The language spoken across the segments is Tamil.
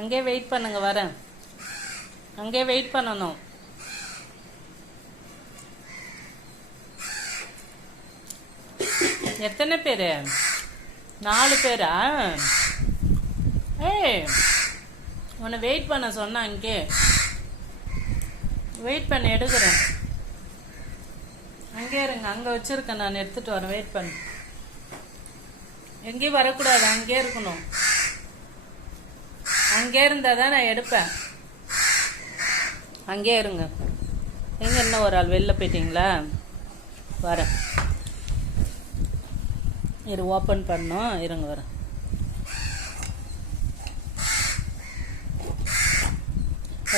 அங்கே வெயிட் பண்ணுங்க, வரேன். அங்கே வெயிட் பண்ணணும். எத்தனை பேரு? 4 பேரா? ஏய், உன்னை வெயிட் பண்ண சொன்ன. அங்கே வெயிட் பண்ண எடுக்கிறேன். அங்கே இருங்க, அங்கே வச்சிருக்கேன், நான் எடுத்துட்டு வரேன். வெயிட் பண்ணு. எங்கேயும் வரக்கூடாது, அங்கே இருக்கணும். அங்கே இருந்தால் தான் நான் எடுப்பேன். அங்கே இருங்க. எங்க இன்னும் ஒரு ஆள் வெளில போயிட்டீங்களா? வரேன் இரு, ஓப்பன் பண்ணோம். இருங்க, வரேன்.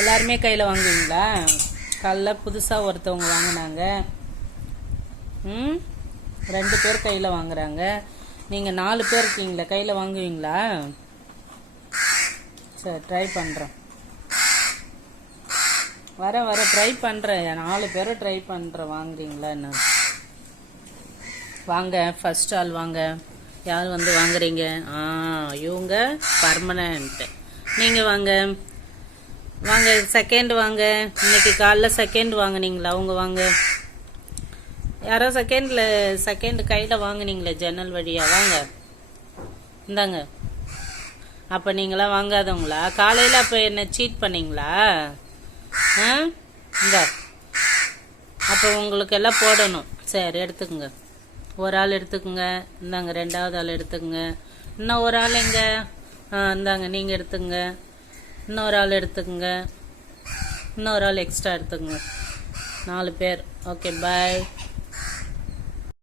எல்லாருமே கையில் வாங்குவீங்களா? காலைல புதுசாக ஒருத்தவங்க வாங்கினாங்க. 2 பேர் கையில் வாங்குறாங்க. நீங்கள் 4 பேர் இருக்கீங்களா? கையில் வாங்குவீங்களா? சரி, ட்ரை பண்ணுறேன். வர ட்ரை பண்ணுறேன். 4 பேரும் ட்ரை பண்ணுறேன். வாங்குறீங்களா என்ன? வாங்க, ஃபர்ஸ்ட் ஆள் வாங்க. யார் வந்து வாங்குறீங்க? இவங்க பர்மனண்ட். நீங்கள் வாங்க வாங்க. செகண்ட் வாங்க. இன்னைக்கு காலைல செகண்ட் வாங்கினீங்களா? அவங்க வாங்க. யாரோ செகண்ட் கையில் வாங்கினீங்களே ஜன்னல் வழியா? வாங்க, இந்தாங்க. அப்போ நீங்களாம் வாங்காதவங்களா? காலையில் அப்போ என்ன சீட் பண்ணீங்களா? இந்த அப்போ உங்களுக்கு எல்லாம் போடணும். சரி, எடுத்துக்கோங்க. ஒரு ஆள் எடுத்துக்கோங்க. இந்தாங்க, 2வது ஆள் எடுத்துக்கோங்க. இன்னும் ஒரு ஆள் எங்க? இந்தாங்க, நீங்கள் எடுத்துங்க. இன்னொரு ஆள் எடுத்துக்கோங்க. இன்னொரு ஆள் எக்ஸ்ட்ரா எடுத்துக்கோங்க. 4 பேர். ஓகே, பாய்.